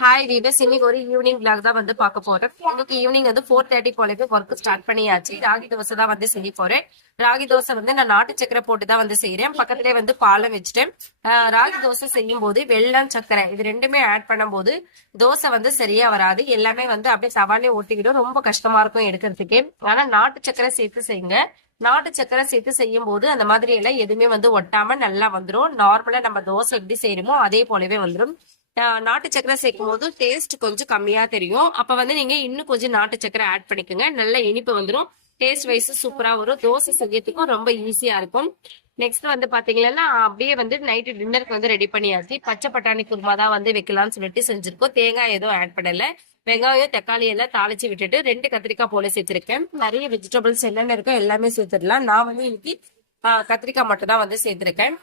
Hi viewers, இன்னைக்கு ஒரு evening vlog தான் வந்து பார்க்க போறேன். இன்னைக்கு ஈவினிங் வந்து 4:30 போலவே ஒர்க் ஸ்டார்ட் பண்ணியாச்சு. ராகி தோசை தான் வந்து செய்ய போறேன். ராகி தோசை வந்து நான் நாட்டு சக்கரை போட்டு தான் வந்து செய்யறேன். பக்கத்துலேயே வந்து பாலம் வச்சுட்டேன். ராகி தோசை செய்யும் போது வெல்லம் சக்கரை இது ரெண்டுமே ஆட் பண்ணும்போது தோசை வந்து சரியா வராது. எல்லாமே வந்து அப்படியே சவாலே ஒட்டிக்கிடும். ரொம்ப கஷ்டமா இருக்கும் எடுக்கிறதுக்கே. ஆனா நாட்டு சக்கரை சேர்த்து செய்யுங்க. நாட்டு சக்கரை சேர்த்து செய்யும் போது அந்த மாதிரி எல்லாம் எதுவுமே வந்து ஒட்டாம நல்லா வந்துடும். நார்மலா நம்ம தோசை எப்படி செய்யறோமோ அதே போலவே வந்துடும். நாட்டு சக்கரை சேர்க்கும் போது டேஸ்ட் கொஞ்சம் கம்மியா தெரியும். அப்ப வந்து நீங்க இன்னும் கொஞ்சம் நாட்டு சக்கரை ஆட் பண்ணிக்கோங்க. நல்ல இனிப்பு வந்துடும். டேஸ்ட் வைஸ் சூப்பரா வரும். தோசை செய்யறதுக்கும் ரொம்ப ஈஸியா இருக்கும். நெக்ஸ்ட் வந்து பாத்தீங்கன்னா அப்படியே வந்து நைட்டு டின்னருக்கு வந்து ரெடி பண்ணியாச்சு. பச்சை பட்டாணி குருமா தான் வந்து வைக்கலாம்னு சொல்லிட்டு செஞ்சிருக்கோம். தேங்காய் எதுவும் ஆட் பண்ணல. வெங்காயம் தக்காளி எல்லாம் தாளிச்சு விட்டுட்டு 2 கத்திரிக்காய் போல சேர்த்திருக்கேன். நிறைய வெஜிடபிள்ஸ் என்னென்ன இருக்கோ எல்லாமே சேர்த்துடலாம். நான் வந்து இன்னைக்கு கத்திரிக்காய் மட்டும் தான் வந்து சேர்த்திருக்கேன்.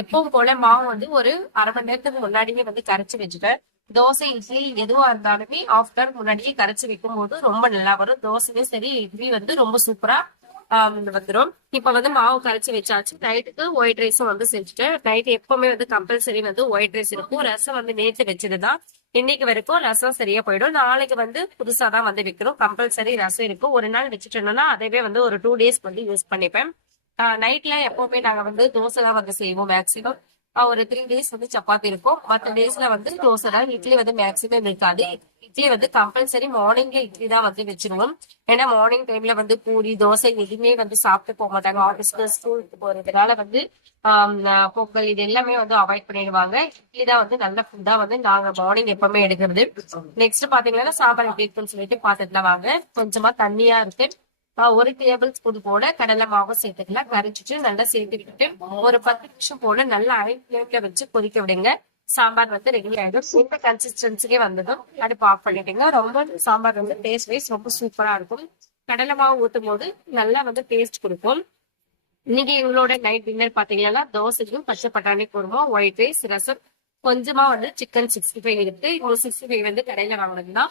எப்பவும் போல மாவு வந்து ஒரு அரை மணி நேரத்துக்கு முன்னாடியே வந்து கரைச்சி வச்சுட்டேன். தோசை இட்லி எதுவா இருந்தாலுமே ஆஃப்டர் முன்னாடியே கரைச்சி வைக்கும் போது ரொம்ப நல்லா வரும். தோசையும் சரி இட்லி வந்து ரொம்ப சூப்பரா வந்துடும். இப்ப வந்து மாவு கரைச்சி வச்சாச்சு. நைட்டுக்கு ஒயிட் ரைஸும் வந்து செஞ்சுட்டேன். நைட் எப்பவுமே வந்து கம்பல்சரி வந்து ஒயிட் ரைஸ் இருக்கும். ரசம் வந்து நேற்று வச்சதுதான். இன்னைக்கு வரைக்கும் ரசம் சரியா போயிடும். நாளைக்கு வந்து புதுசா தான் வந்து வைக்கணும். கம்பல்சரி ரசம் இருக்கும். ஒரு நாள் வச்சுட்டோம்னா அதவே வந்து ஒரு 2 days வந்து யூஸ் பண்ணிப்பேன். நைட்ல எப்பவுமே நாங்க வந்து தோசை தான் வந்து செய்வோம் மேக்சிமம். ஒரு 3 days வந்து சப்பாத்தி இருக்கும். மற்ற டேஸ்ல வந்து தோசை தான். இட்லி வந்து மேக்சிமம் இருக்காது. இட்லி வந்து கம்பல்சரி மார்னிங்ல இட்லி தான் வந்து வச்சிருவோம். ஏன்னா மார்னிங் டைம்ல வந்து பூரி தோசை எதுவுமே வந்து சாப்பிட்டு போக மாட்டாங்க. ஆஃபீஸ்க்கு ஸ்கூலுக்கு போறதுனால வந்து பொங்கல் இது எல்லாமே வந்து அவாய்ட் பண்ணிடுவாங்க. இட்லி தான் வந்து நல்ல ஃபுட்டா வந்து நாங்க மார்னிங் எப்பவுமே எடுக்கிறது. நெக்ஸ்ட் பாத்தீங்கன்னா சாம்பார் எப்படி இருக்குன்னு சொல்லிட்டு பாத்துட்டுல வாங்க. கொஞ்சமா தண்ணியா இருக்கு. 1 டேபிள் ஸ்பூன் போல கடலை மாவு சேர்த்துக்கலாம். கரைச்சிட்டு நல்லா சேர்த்து விட்டுட்டு ஒரு 10 நிமிஷம் போல நல்லா ஹை ஃபிளேம்ல வச்சு கொதிக்க விடுங்க. சாம்பார் வந்து ரெடி ஆயிடும். இந்த கன்சிஸ்டன்சிக்கே வந்ததும் அடுப்பு ஆஃப் பண்ணிட்டீங்க. ரொம்ப சாம்பார் வந்து டேஸ்ட் வைஸ் ரொம்ப சூப்பரா இருக்கும். கடலை மாவு ஊத்தும் போது நல்லா வந்து டேஸ்ட் கொடுக்கும். இன்னைக்கு எங்களோட நைட் டின்னர் பாத்தீங்கன்னா தோசையும் பச்சை பட்டாணி குருமா ஒயிட் ரைஸ் ரசம் கொஞ்சமா வந்து சிக்கன் 65 இருக்கு. ஒரு 65 வந்து கடையில வாங்கினதுதான்.